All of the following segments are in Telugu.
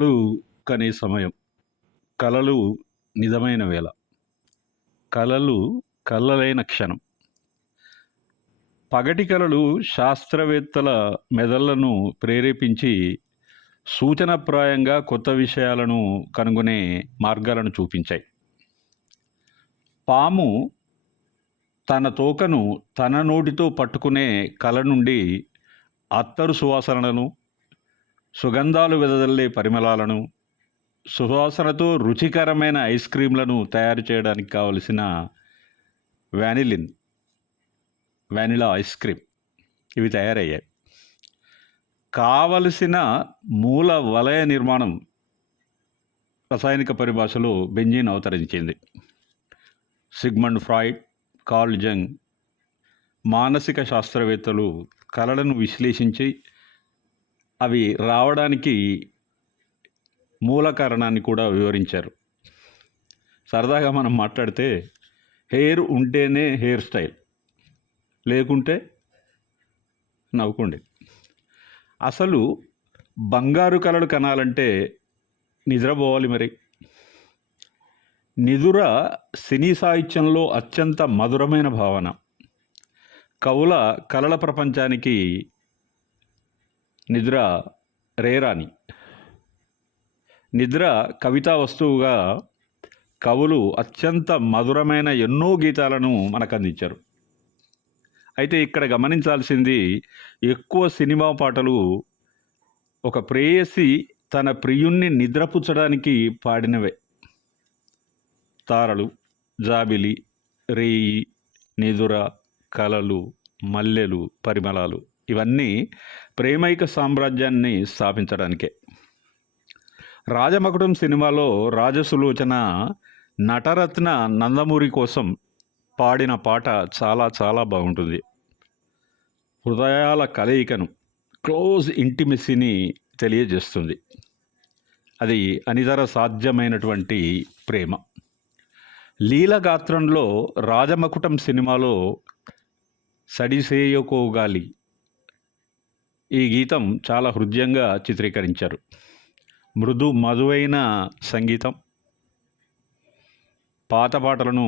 కలలు కనే సమయం. కలలు నిజమైన వేళ. కలలు కల్లలైన క్షణం. పగటి కలలు శాస్త్రవేత్తల మెదళ్లను ప్రేరేపించి సూచనప్రాయంగా కొత్త విషయాలను కనుగొనే మార్గాలను చూపించాయి. పాము తన తోకను తన నోటితో పట్టుకునే కల నుండి అత్తరు సువాసనలను, సుగంధాలు వెదజల్లే పరిమళాలను, సువాసనతో రుచికరమైన ఐస్ క్రీంలను తయారు చేయడానికి కావలసిన వానిలా ఐస్ క్రీమ్ ఇవి తయారయ్యాయి. కావలసిన మూల వలయ నిర్మాణం రసాయనిక పరిభాషలో బెంజీన్ అవతరించింది. సిగ్మండ్ ఫ్రాయిడ్, కార్ల్ జంగ్ మానసిక శాస్త్రవేత్తలు కలలను విశ్లేషించి అవి రావడానికి మూల కారణాన్ని కూడా వివరించారు. సరదాగా మనం మాట్లాడితే హెయిర్ ఉంటేనే హెయిర్ స్టైల్, లేకుంటే నవ్వుకోండి. అసలు బంగారు కలలు కనాలంటే నిద్రపోవాలి. మరి నిదుర సినీ సాహిత్యంలో అత్యంత మధురమైన భావన. కవుల కలల ప్రపంచానికి నిద్ర రేరాని. నిద్ర కవితా వస్తువుగా కవులు అత్యంత మధురమైన ఎన్నో గీతాలను మనకు అందించారు. అయితే ఇక్కడ గమనించాల్సింది, ఎక్కువ సినిమా పాటలు ఒక ప్రేయసి తన ప్రియుణ్ణి నిద్రపుచ్చడానికి పాడినవే. తారలు, జాబిలి, రేయి, నిదుర, కలలు, మల్లెలు, పరిమళాలు ఇవన్నీ ప్రేమైక సామ్రాజ్యాన్ని స్థాపించడానికే. రాజమకుటం సినిమాలో రాజసులోచన నటరత్న నందమూరి కోసం పాడిన పాట చాలా చాలా బాగుంటుంది. హృదయాల కలయికను, క్లోజ్ ఇంటిమెసీని తెలియజేస్తుంది. అది అనితర సాధ్యమైనటువంటి ప్రేమ. లీలగాత్రంలో రాజమకుటం సినిమాలో సడిసేయకోగాలి ఈ గీతం చాలా హృద్యంగా చిత్రీకరించారు. మధువైన సంగీతం పాత పాటలను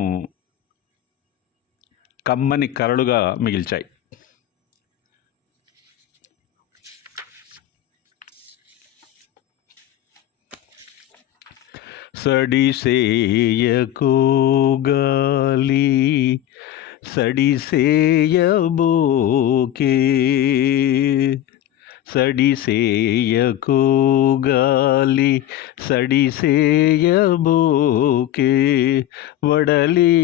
కమ్మని కలలుగా మిగిల్చాయి. సడిసేయకోగాలి సడిసేయబోకే, సడిసేయకోగాలి సడిసేయబోకే, వడలి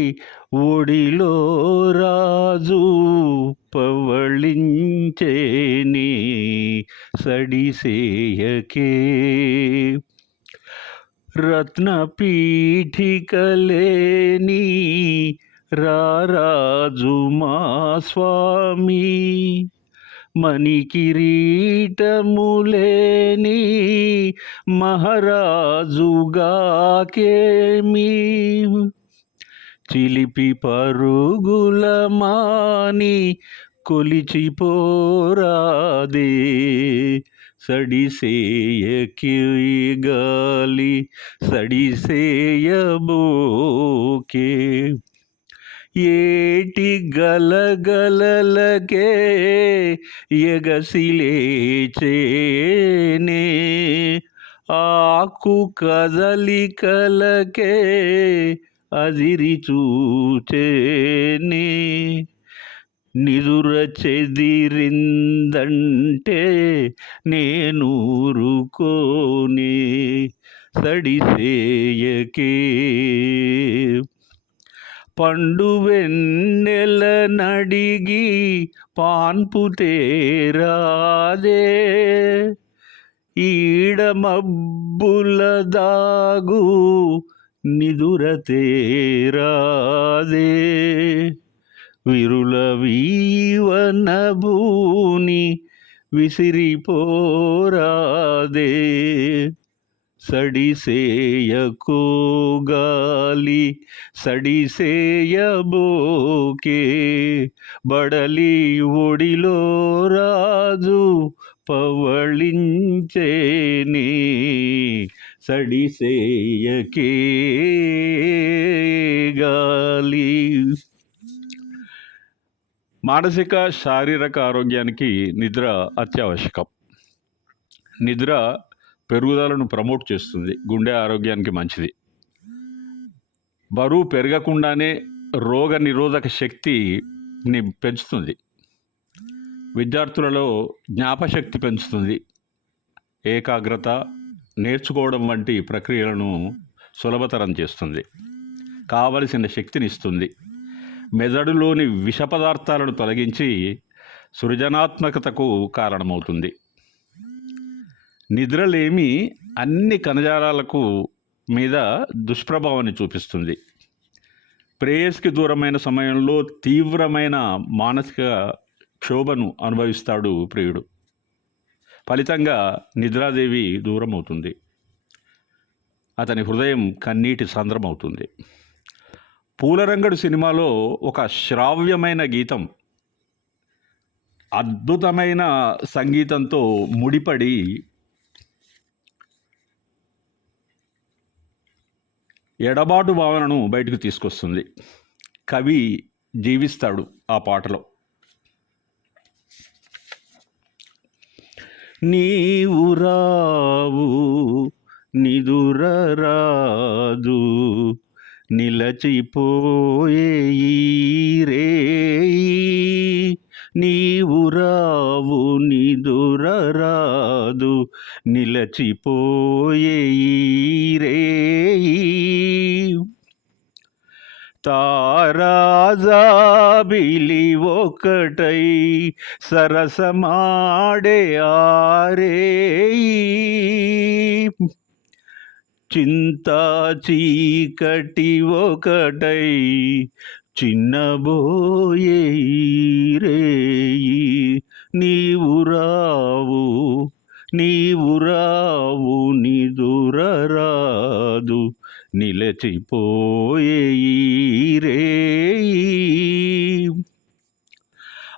ఒడిలో రాజు పవళించేని సడిసేయకే, రత్నపీఠికలేని రారాజు మా స్వామి, మణికిరీటములేని మహారాజుగాకేమి, చిలిపి పరుగుల మాని కొలిచిపోరాదే, సడిసేయకి గాలి సడిసేయబోకే, ఏటి గలగలలకే ఎగసిలేచేనే, ఆకు కదలికలకే అదిరి చూచేనే, నిదుర చెదిరిందంటే నేనూరుకోనే, సడిసేయకే, పండు వెన్నెల నడిగి పాన్పు తేరాదే, ఈడ మబ్బుల దాగు నిదుర తేరాదే, విరుల వీవన భూని విసిరిపోరాదే, సడిసేయకోగాలి సడిసేయబోకే, బడలి ఒడిలో రాజు పవళించేనే సడిసేయకే గాలి. మానసిక శారీరక ఆరోగ్యానికి నిద్ర అత్యావశ్యకం. నిద్ర పెరుగుదలను ప్రమోట్ చేస్తుంది, గుండె ఆరోగ్యానికి మంచిది. బరువు పెరగకుండానే రోగ నిరోధక శక్తిని పెంచుతుంది. విద్యార్థులలో జ్ఞాపశక్తి పెంచుతుంది. ఏకాగ్రత, నేర్చుకోవడం వంటి ప్రక్రియలను సులభతరం చేస్తుంది. కావలసిన శక్తినిస్తుంది. మెదడులోని విష పదార్థాలను తొలగించి సృజనాత్మకతకు కారణమవుతుంది. నిద్రలేమి అన్ని కణజాలాలకు మీద దుష్ప్రభావాన్ని చూపిస్తుంది. ప్రేయస్కి దూరమైన సమయంలో తీవ్రమైన మానసిక క్షోభను అనుభవిస్తాడు ప్రియుడు. ఫలితంగా నిద్రాదేవి దూరం అవుతుంది. అతని హృదయం కన్నీటి సంద్రమవుతుంది. పూలరంగడు సినిమాలో ఒక శ్రావ్యమైన గీతం అద్భుతమైన సంగీతంతో ముడిపడి ఎడబాటు భావనను బయటకు తీసుకొస్తుంది. కవి జీవిస్తాడు ఆ పాటలో. నీవు రావు నిదురరాదు నిలచిపోయే ఈ రేయి, నీవు రావు నిదురరాదు నిలచిపోయే ఈ రేయి, తారాజాబిలి ఒకటై సరసమాడే ఆరేయి, చింతా చీకటి ఒకటై చిన్నబోయే రేయి, నీవు రావు నిదురరాదు నిలచిపోయే రేయి,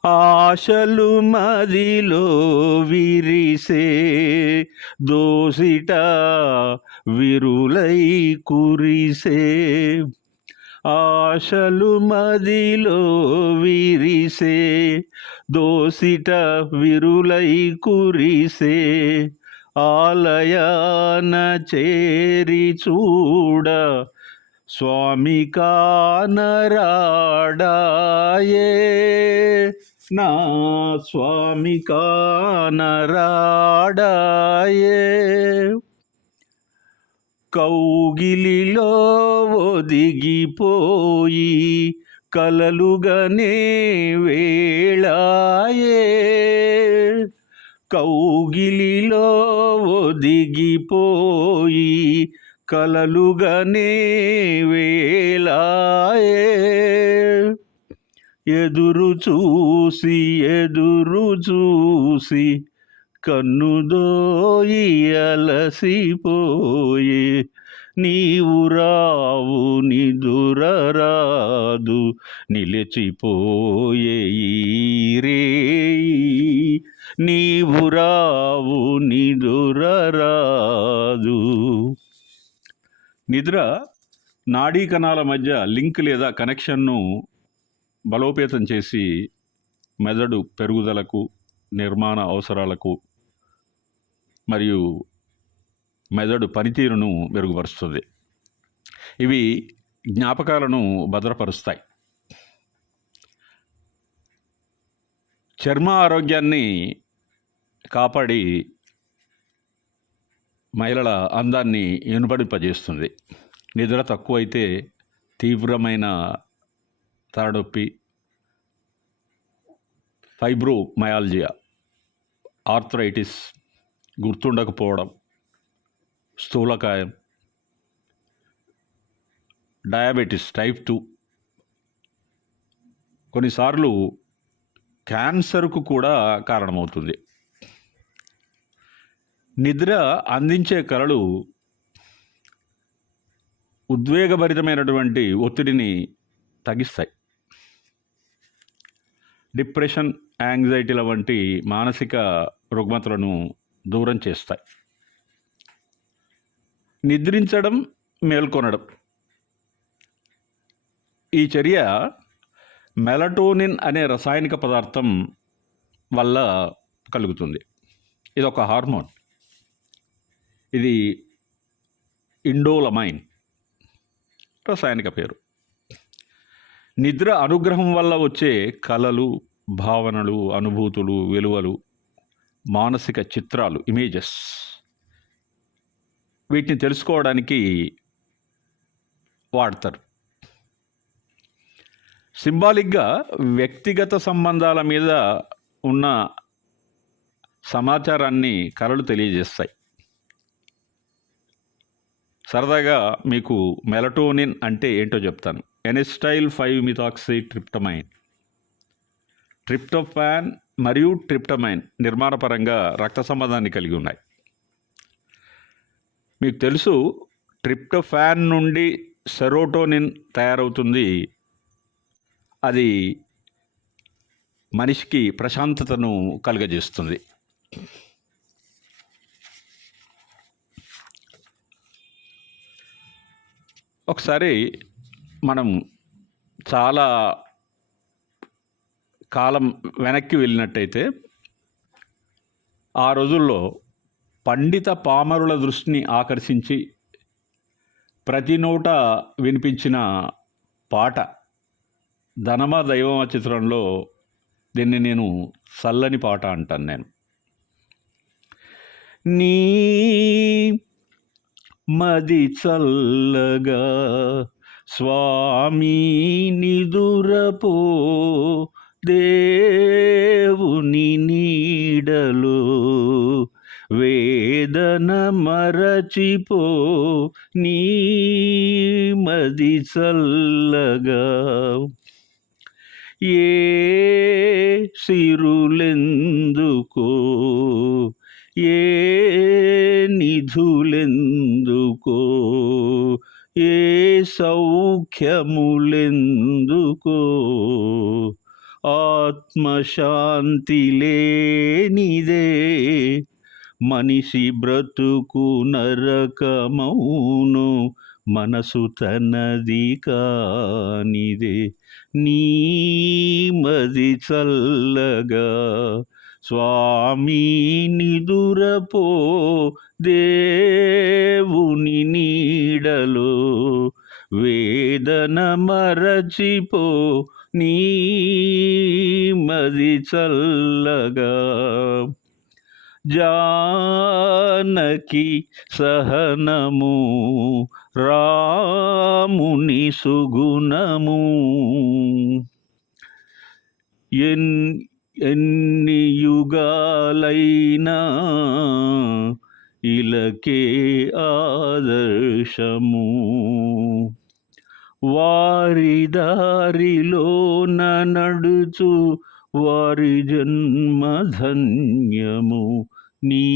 ఆశలు మదిలో విరిసే దోసిట విరులై కురిసే, ఆశలు మదిలో విరిసే దోసిట విరులై కురిసే, ఆలయాన చేరి చూడ స్వామి కానరాడాయే, నా స్వామి కానరాడాయే, కౌగిలిలో ఒదిగిపోయి కలలుగనే వేళాయే, కౌగిలిలో ఒదిగిపోయి కలలుగనే వేళాయే, ఎదురు చూసి కన్నుదోయి అలసిపోయే, నీవు రావు నిదురరాదు నిలిచిపోయే ఈ రేయి, నీవు రావు నిదురరాదు. నిద్ర నాడీ కణాల మధ్య లింక్ లేదా కనెక్షన్ను బలోపేతం చేసి మెదడు పెరుగుదలకు, నిర్మాణ అవసరాలకు మరియు మెదడు పనితీరును మెరుగుపరుస్తుంది. ఇవి జ్ఞాపకాలను భద్రపరుస్తాయి. చర్మ ఆరోగ్యాన్ని కాపాడి మహిళల అందాన్ని ఇనుపడింపజేస్తుంది. నిద్ర తక్కువైతే తీవ్రమైన తలనొప్పి, ఫైబ్రోమయాల్జియా, ఆర్థరైటిస్, గుర్తుండకపోవడం, స్థూలకాయం, డయాబెటిస్ టైప్ 2, కొన్నిసార్లు క్యాన్సర్కు కూడా కారణమవుతుంది. నిద్ర అందించే కలలు ఉద్వేగభరితమైనటువంటి ఒత్తిడిని తగ్గిస్తాయి. డిప్రెషన్, యాంగ్జైటీల వంటి మానసిక రుగ్మతలను దూరం చేస్తాయి. నిద్రించడం, మేల్కొనడం, ఈ చర్య మెలటోనిన్ అనే రసాయనిక పదార్థం వల్ల కలుగుతుంది. ఇది ఒక హార్మోన్. ఇది ఇండోలమైన్ రసాయనిక పేరు. నిద్ర అనుగ్రహం వల్ల వచ్చే కలలు, భావనలు, అనుభూతులు, విలువలు, మానసిక చిత్రాలు, ఇమేజెస్, వీటిని తెలుసుకోవడానికి వాడతారు. సింబాలిక్గా వ్యక్తిగత సంబంధాల మీద ఉన్న సమాచారాన్ని కళలు తెలియజేస్తాయి. సరదాగా మీకు మెలటోనిన్ అంటే ఏంటో చెప్తాను. ఎనెస్టైల్ 5-మిథాక్సీ ట్రిప్టమైన్. ట్రిప్టోఫాన్ మరియు ట్రిప్టమైన్ నిర్మాణపరంగా రక్త సంబంధాన్ని కలిగి ఉన్నాయి. మీకు తెలుసు, ట్రిప్టోఫాన్ నుండి సెరోటోనిన్ తయారవుతుంది. అది మనిషికి ప్రశాంతతను కలుగజేస్తుంది. ఒకసారి మనం చాలా కాలం వెనక్కి వెళ్ళినట్టయితే, ఆ రోజుల్లో పండిత పామరుల దృష్టిని ఆకర్షించి ప్రతి నోట వినిపించిన పాట ధనమా దైవమా చిత్రంలో, దీన్ని నేను చల్లని పాట అంటాను. నేను నీ మది చల్లగా స్వామి నిదురపో, దేవుని నీడలో వేదన మరచిపో, నీ మది చల్లగా. ఏ సిరులెందుకో, ఏ నిధులెందుకో, ఏ సౌఖ్యములెందుకో, ఆత్మశాంతి లేనిదే మనిషి బ్రతుకు నరకమౌను, మనసు తనది కానిదే. నీ మది చల్లగా స్వామి నిదురపో, దేవుని నీడలో వేదన మరచిపో, నీ మది చల్లగా. జానకి సహనము రాముని సుగుణము, ఎన్ని యుగాలైనా ఇలకే ఆదర్శము, వారి దారిలోన నడుచు వారి జన్మధన్యము, నీ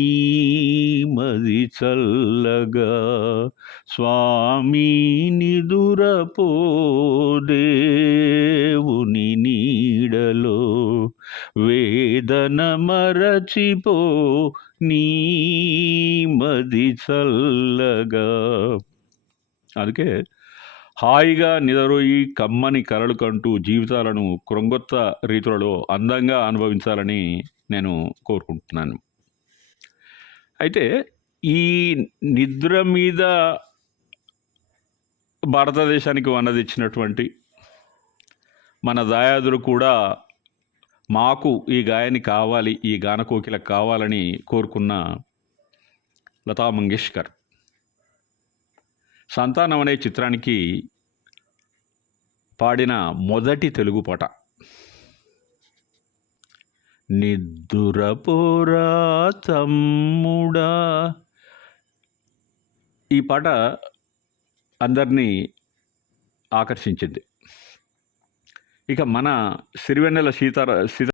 మది చల్లగా స్వామి నిదురపో, దేవుని నీడలో వేదన మరచిపో, నీ మది చల్లగా. అందుకే హాయిగా నిద్రపోయి కమ్మని కలలు కంటూ జీవితాలను కృంగొత్త రీతులలో అందంగా అనుభవించాలని నేను కోరుకుంటున్నాను. అయితే ఈ నిద్ర మీద భారతదేశానికి వన్నది ఇచ్చినటువంటి మన దాయాదులు కూడా మాకు ఈ గాయని కావాలి, ఈ గానకోకిల కావాలని కోరుకున్న లతా మంగేష్కర్ సంతానం అనే చిత్రానికి పాడిన మొదటి తెలుగు పాట నిద్దురపోరా తమ్ముడా. ఈ పాట అందరినీ ఆకర్షించింది. ఇక మన సిరివెన్నెల సీత